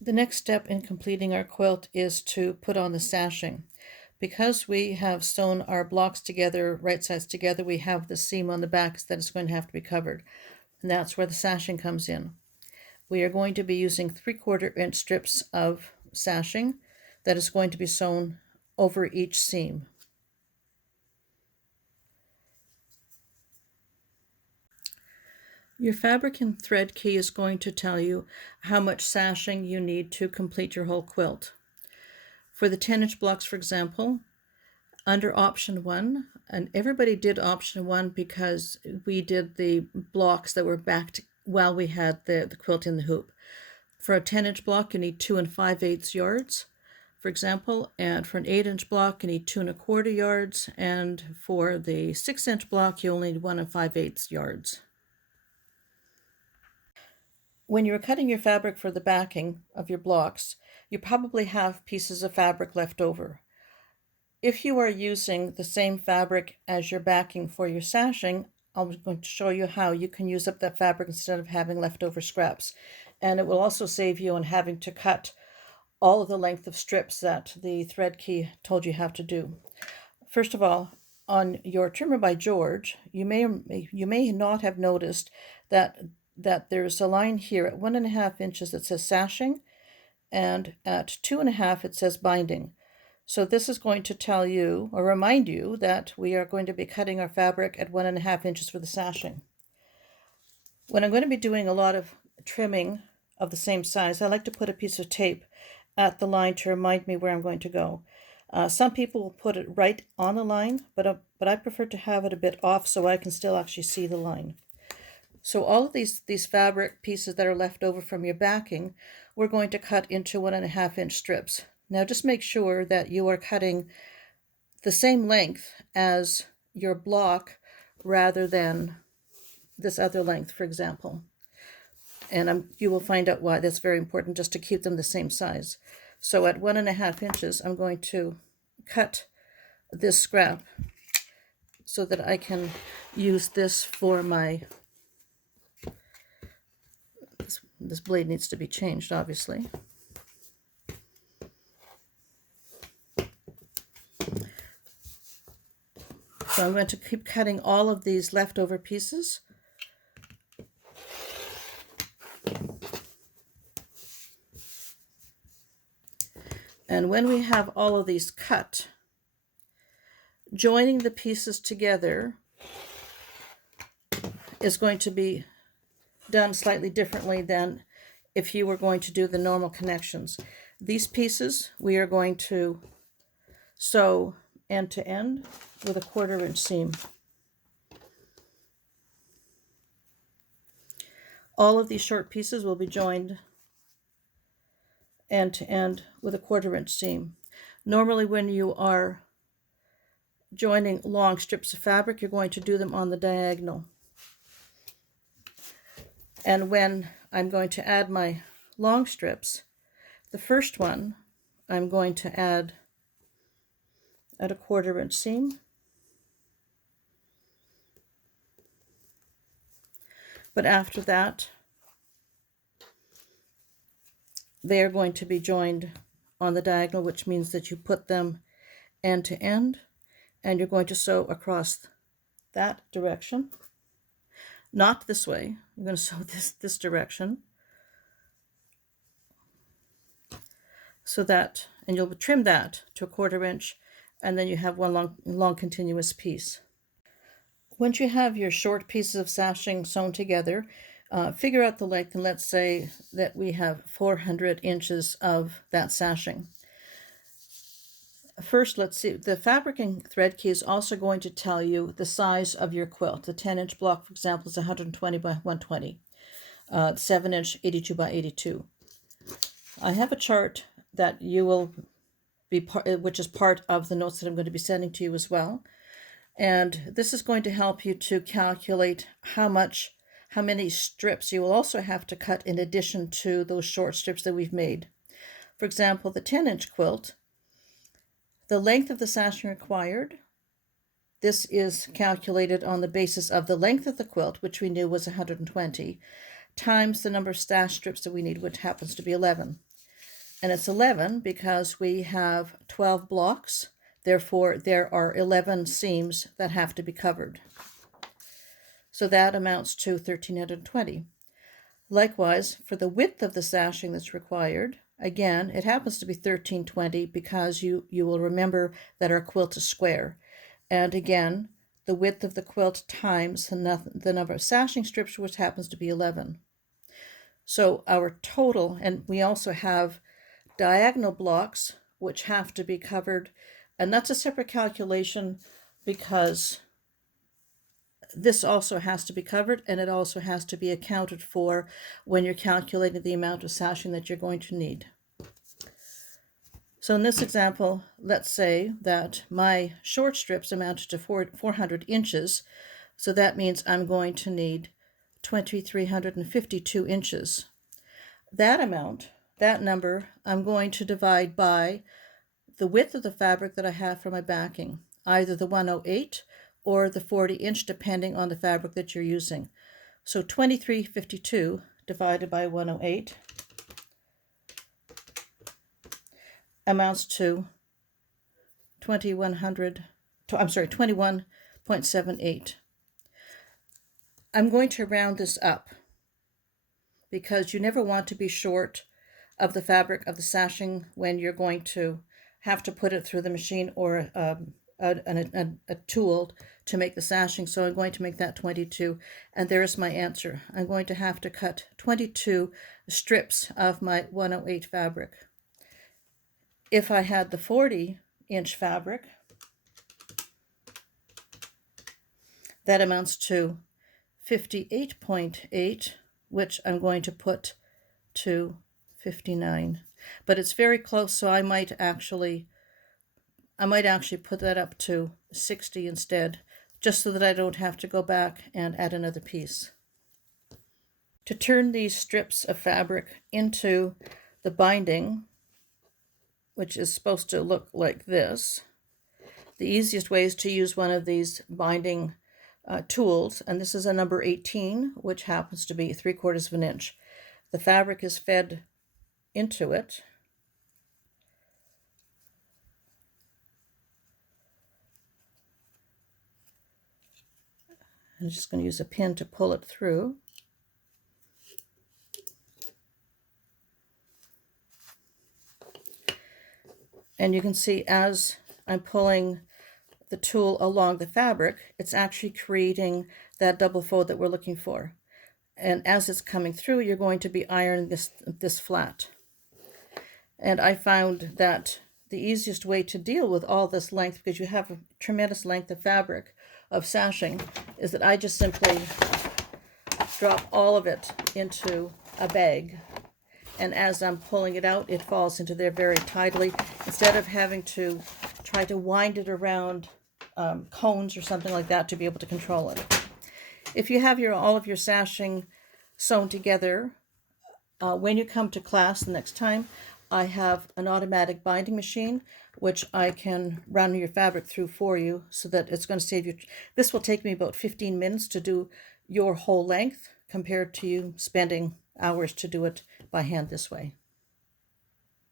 The next step in completing our quilt is to put on the sashing. Because we have sewn our blocks together, right sides together, we have the seam on the back that is going to have to be covered. And that's where the sashing comes in. We are going to be using 3/4 inch strips of sashing that is going to be sewn over each seam. Your fabric and thread key is going to tell you how much sashing you need to complete your whole quilt. For the 10-inch blocks, for example, under option 1, and everybody did option 1 because we did the blocks that were backed while we had the quilt in the hoop. For a 10-inch block, you need 2 5/8 yards, for example, and for an 8-inch block, you need 2 1/4 yards, and for the 6-inch block, you only need 1 5/8 yards. When you're cutting your fabric for the backing of your blocks, you probably have pieces of fabric left over. If you are using the same fabric as your backing for your sashing, I'm going to show you how you can use up that fabric instead of having leftover scraps. And it will also save you on having to cut all of the length of strips that the thread key told you how to do. First of all, on your trimmer by George, you may not have noticed that there's a line here at 1.5 inches that says sashing, and at 2.5 it says binding. So this is going to tell you or remind you that we are going to be cutting our fabric at 1.5 inches for the sashing. When I'm going to be doing a lot of trimming of the same size, I like to put a piece of tape at the line to remind me where I'm going to go. Some people will put it right on the line, but I prefer to have it a bit off so I can still actually see the line. So all of these fabric pieces that are left over from your backing, we're going to cut into 1.5 inch strips. Now just make sure that you are cutting the same length as your block rather than this other length, for example. And you will find out why that's very important, just to keep them the same size. So at 1.5 inches, I'm going to cut this scrap so that I can use this for my this blade needs to be changed, obviously. So I'm going to keep cutting all of these leftover pieces. And when we have all of these cut, joining the pieces together is going to be done slightly differently than if you were going to do the normal connections. These pieces we are going to sew end to end with a 1/4 inch seam. All of these short pieces will be joined end to end with a 1/4 inch seam. Normally when you are joining long strips of fabric, you're going to do them on the diagonal. And when I'm going to add my long strips, the first one I'm going to add at a 1/4 inch seam. But after that, they are going to be joined on the diagonal, which means that you put them end to end, and you're going to sew across that direction. Not this way. You're going to sew this direction. So that, and you'll trim that to a 1/4 inch, and then you have one long continuous piece. Once you have your short pieces of sashing sewn together, figure out the length, and let's say that we have 400 inches of that sashing. First, let's see, the fabric and thread key is also going to tell you the size of your quilt. The 10-inch block, for example, is 120 by 120. 7-inch, 82 by 82. I have a chart that you will be which is part of the notes that I'm going to be sending to you as well. And this is going to help you to calculate how many strips you will also have to cut in addition to those short strips that we've made. For example, the 10-inch quilt, the length of the sashing required, this is calculated on the basis of the length of the quilt, which we knew was 120, times the number of stash strips that we need, which happens to be 11. And it's 11 because we have 12 blocks. Therefore, there are 11 seams that have to be covered. So that amounts to 1,320. Likewise, for the width of the sashing that's required, again, it happens to be 1,320 because you will remember that our quilt is square. And again, the width of the quilt times the number of sashing strips, which happens to be 11. So our total, and we also have diagonal blocks, which have to be covered, and that's a separate calculation because this also has to be covered, and it also has to be accounted for when you're calculating the amount of sashing that you're going to need. So in this example, let's say that my short strips amounted to 400 inches, so that means I'm going to need 2,352 inches. That amount, that number, I'm going to divide by the width of the fabric that I have for my backing, either the 108 or the 40-inch, depending on the fabric that you're using. So 2,352 divided by 108 amounts to 21.78. I'm going to round this up because you never want to be short of the fabric of the sashing when you're going to have to put it through the machine or a tool to make the sashing. So I'm going to make that 22, and there's my answer. I'm going to have to cut 22 strips of my 108 fabric. If I had the 40-inch fabric, that amounts to 58.8, which I'm going to put to 59. But it's very close, so I might actually put that up to 60 instead, just so that I don't have to go back and add another piece. To turn these strips of fabric into the binding, which is supposed to look like this, the easiest way is to use one of these binding tools, and this is a number 18, which happens to be 3/4 of an inch. The fabric is fed into it. I'm just going to use a pin to pull it through. And you can see as I'm pulling the tool along the fabric, it's actually creating that double fold that we're looking for. And as it's coming through, you're going to be ironing this flat. And I found that the easiest way to deal with all this length, because you have a tremendous length of fabric of sashing, is that I just simply drop all of it into a bag. And as I'm pulling it out, it falls into there very tidily, instead of having to try to wind it around cones or something like that to be able to control it. If you have all of your sashing sewn together, when you come to class the next time, I have an automatic binding machine, which I can run your fabric through for you, so that it's going to save you. This will take me about 15 minutes to do your whole length, compared to you spending hours to do it by hand this way.